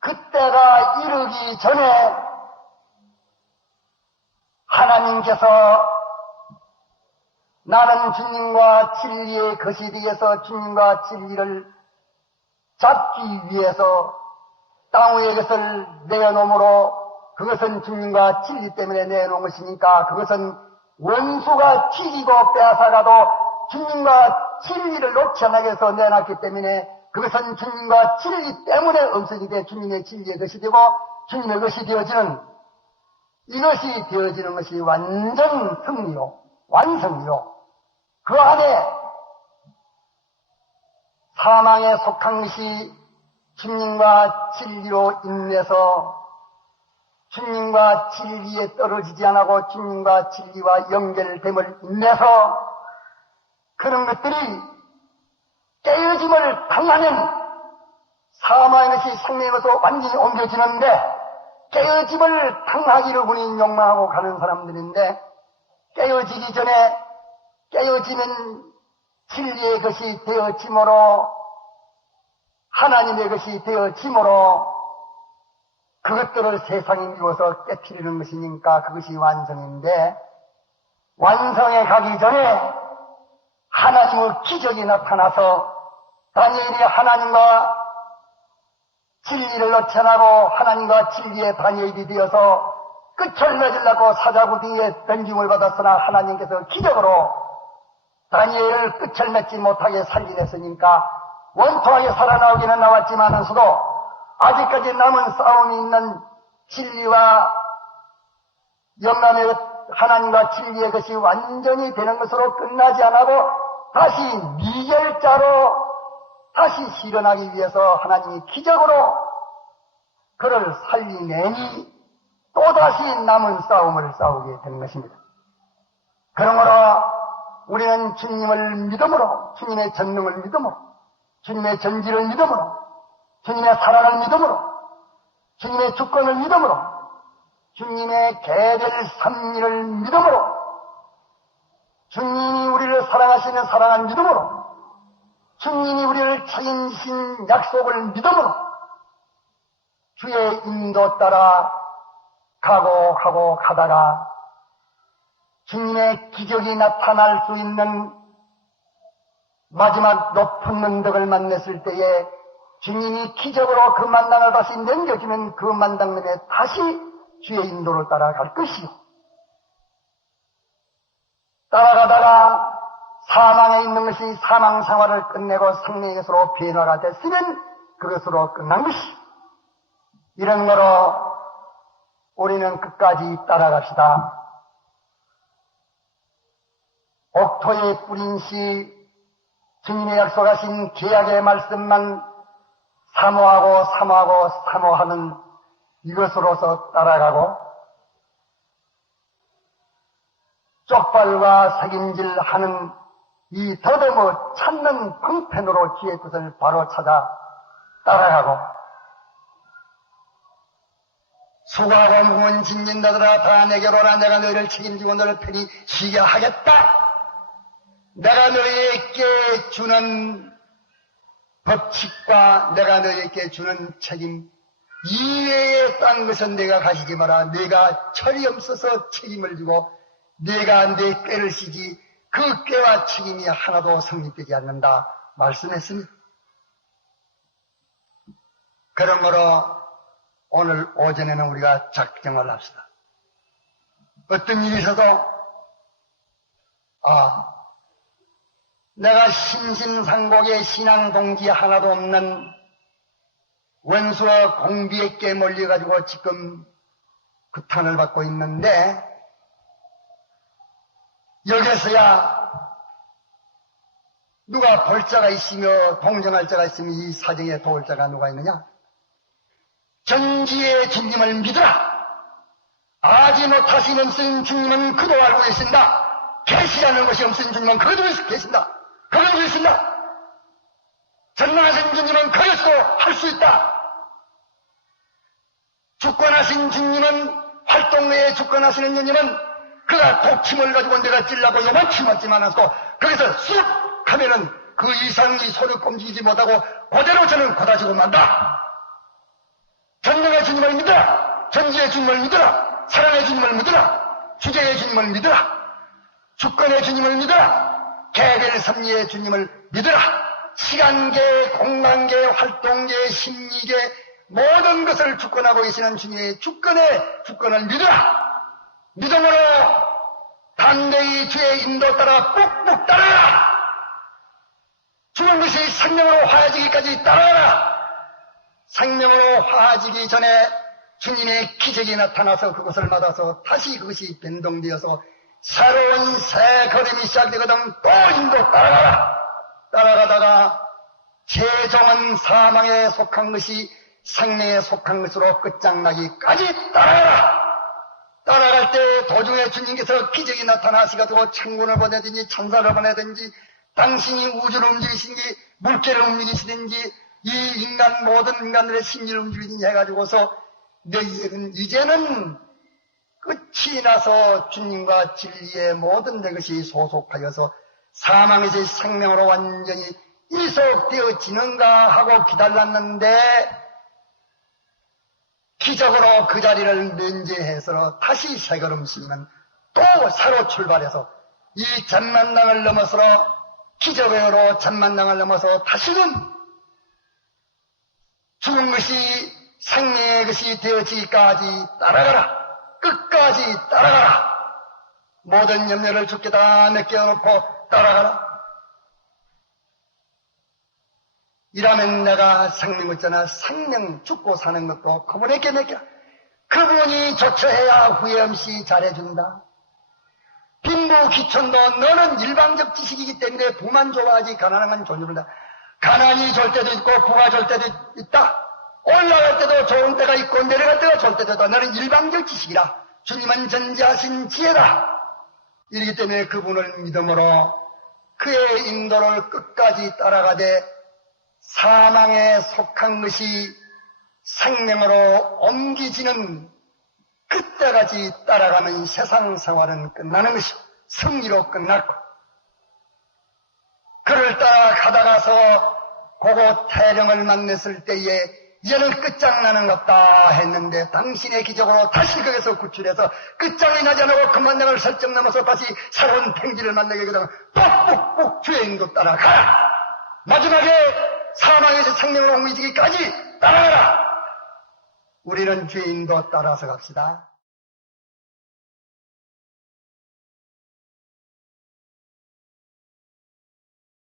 그때가 이르기 전에 하나님께서 나는 주님과 진리의 것이 되어서 주님과 진리를 잡기 위해서 땅 위에 것을 내어놓으므로 그것은 주님과 진리 때문에 내놓은 것이니까 그것은 원수가 튀기고 빼앗아가도 주님과 진리를 놓지 않게 해서 내놨기 때문에 그것은 주님과 진리 때문에 음성이 돼 주님의 진리의 것이 되고 주님의 것이 되어지는 이것이 되어지는 것이 완전 승리요, 완성이요. 그 안에 사망에 속한 것이 주님과 진리로 인해서 주님과 진리에 떨어지지 않고 주님과 진리와 연결됨을 인해서 그런 것들이 깨어짐을 당하면 사망의 것이 생명의 것으로 완전히 옮겨지는데 깨어짐을 당하기를 본인 욕망하고 가는 사람들인데 깨어지기 전에 깨어지는 진리의 것이 되어짐으로 하나님의 것이 되어짐으로 그것들을 세상에 미워서 깨뜨리는 것이니까 그것이 완성인데 완성에 가기 전에 하나님의 기적이 나타나서 다니엘이 하나님과 진리를 나타나고 하나님과 진리의 다니엘이 되어서 끝을 맺으려고 사자구 뒤에 던짐을 받았으나 하나님께서 기적으로 다니엘을 끝을 맺지 못하게 살리냈으니까 원통하게 살아나오기는 나왔지만은서도 아직까지 남은 싸움이 있는 진리와 영남의 하나님과 진리의 것이 완전히 되는 것으로 끝나지 않고 다시 미결자로 다시 실현하기 위해서 하나님이 기적으로 그를 살리내니 또다시 남은 싸움을 싸우게 되는 것입니다. 그러므로 우리는 주님을 믿음으로, 주님의 전능을 믿음으로, 주님의 전지를 믿음으로, 주님의 사랑을 믿음으로, 주님의 주권을 믿음으로, 주님의 개될 삼리를 믿음으로, 주님이 우리를 사랑하시는 사랑을 믿음으로, 주님이 우리를 책임지신 약속을 믿음으로, 주의 인도 따라 가고 가고 가다가 주님의 기적이 나타날 수 있는 마지막 높은 능덕을 만났을 때에 주님이 기적으로 그 만당을 다시 넘겨주면 그 만당님에 다시 주의 인도를 따라갈 것이요. 따라가다가 사망에 있는 것이 사망 생활을 끝내고 생명의 것으로 변화가 됐으면 그것으로 끝난 것이. 이런 거로 우리는 끝까지 따라갑시다. 옥토에 뿌린 시 주님의 약속하신 계약의 말씀만 사모하고 사모하고 사모하는 이것으로서 따라가고 쪽발과 색임질 하는 이 더듬어 찾는 방편으로 주의 뜻을 바로 찾아 따라가고. 무거운 진진다들아 다 내게로 오라 내가 너희를 책임지고 너를 편히 쉬게 하겠다. 내가 너희에게 주는 법칙과 내가 너희에게 주는 책임 이외에 딴 것은 내가 가시지 마라. 내가 철이 없어서 책임을 지고 내가 내 꾀를 쓰지 그 꾀와 책임이 하나도 성립되지 않는다 말씀했습니다. 그러므로 오늘 오전에는 우리가 작정을 합시다. 어떤 일이 있어도 아 내가 신신상곡의 신앙 동기 하나도 없는 원수와 공비에게 몰려가지고 지금 그탄을 받고 있는데 여기서야 누가 볼 자가 있으며 동정할 자가 있으며 이 사정에 도울 자가 누가 있느냐? 전지의 주님을 믿으라. 아지 못하시는 쓴 주님은 그도 알고 계신다. 계시라는 것이 없으신 주님은 그도 계신다. 그러고 있습니다. 전능하신 주님은 그것도 할 수 있다. 주권하신 주님은 활동 내에 주권하시는 주님은 그가 독침을 가지고 내가 찔라고 요만치 맞지만 않고 거기서 쑥 하면은 그 이상이 손을 꼼지지 못하고 그대로 저는 고다지고 만다. 전능의 주님을 믿어라. 전지의 주님을 믿어라. 사랑의 주님을 믿어라. 주제의 주님을 믿어라. 주권의 주님을 믿어라. 개별 섭리의 주님을 믿어라. 시간계, 공간계, 활동계, 심리계 모든 것을 주권하고 계시는 주님의 주권의 주권을 믿어라. 믿음으로 담대히 주의 인도 따라 꾹꾹 따라라. 죽은 것이 생명으로 화해지기까지 따라라. 생명으로 화해지기 전에 주님의 기적이 나타나서 그것을 받아서 다시 그것이 변동되어서 새로운 새 걸음이 시작되거든 또 인도 따라가라. 따라가다가 최종은 사망에 속한 것이 생명에 속한 것으로 끝장나기까지 따라가라. 도중에 주님께서 기적이 나타나시가지고 천군을 보내든지 천사를 보내든지 당신이 우주를 움직이시든지 물개를 움직이시든지 이 인간 모든 인간들의 심리를 움직이든지 해가지고서 너희들은 이제는 끝이 나서 주님과 진리의 모든 내 것이 소속하여서 사망에서 생명으로 완전히 이속되어지는가 하고 기다렸는데 기적으로 그 자리를 면제해서 다시 새 걸음씩은 또 새로 출발해서 이 잔만당을 넘어서 기적으로 잔만당을 넘어서 다시는 죽은 것이 생명의 것이 되어지기까지 따라가라. 끝까지 따라가라. 모든 염려를 죽게 다 맡겨놓고 따라가라. 이라면 내가 생명 있잖아. 생명 죽고 사는 것도 그분에게 맡겨. 그분이 조처해야 후회 없이 잘해준다. 빈부 기천도 너는 일방적 지식이기 때문에 부만 좋아하지 가난한 건 존중한다. 가난이 좋을 때도 있고 부가 좋을 때도 있다. 올라갈 때도 좋은 때가 있고 내려갈 때가 좋을 때도 있다. 너는 일방적 지식이라. 주님은 전지하신 지혜다. 이러기 때문에 그분을 믿음으로 그의 인도를 끝까지 따라가되 사망에 속한 것이 생명으로 옮기지는 그때까지 따라가면 세상 생활은 끝나는 것이 승리로 끝났고 그를 따라가다가서 고고 태령을 만났을 때에 이제는 끝장나는 것다 했는데 당신의 기적으로 다시 거기서 구출해서 끝장이 나지 않고 그만장을 설정 넘어서 다시 새로운 팽지를 만나게 되다가 뽁뽁뽁 주행도 따라가라. 마지막에 사망에서 생명으로 옮기기까지 따라가라. 우리는 주인도 따라서 갑시다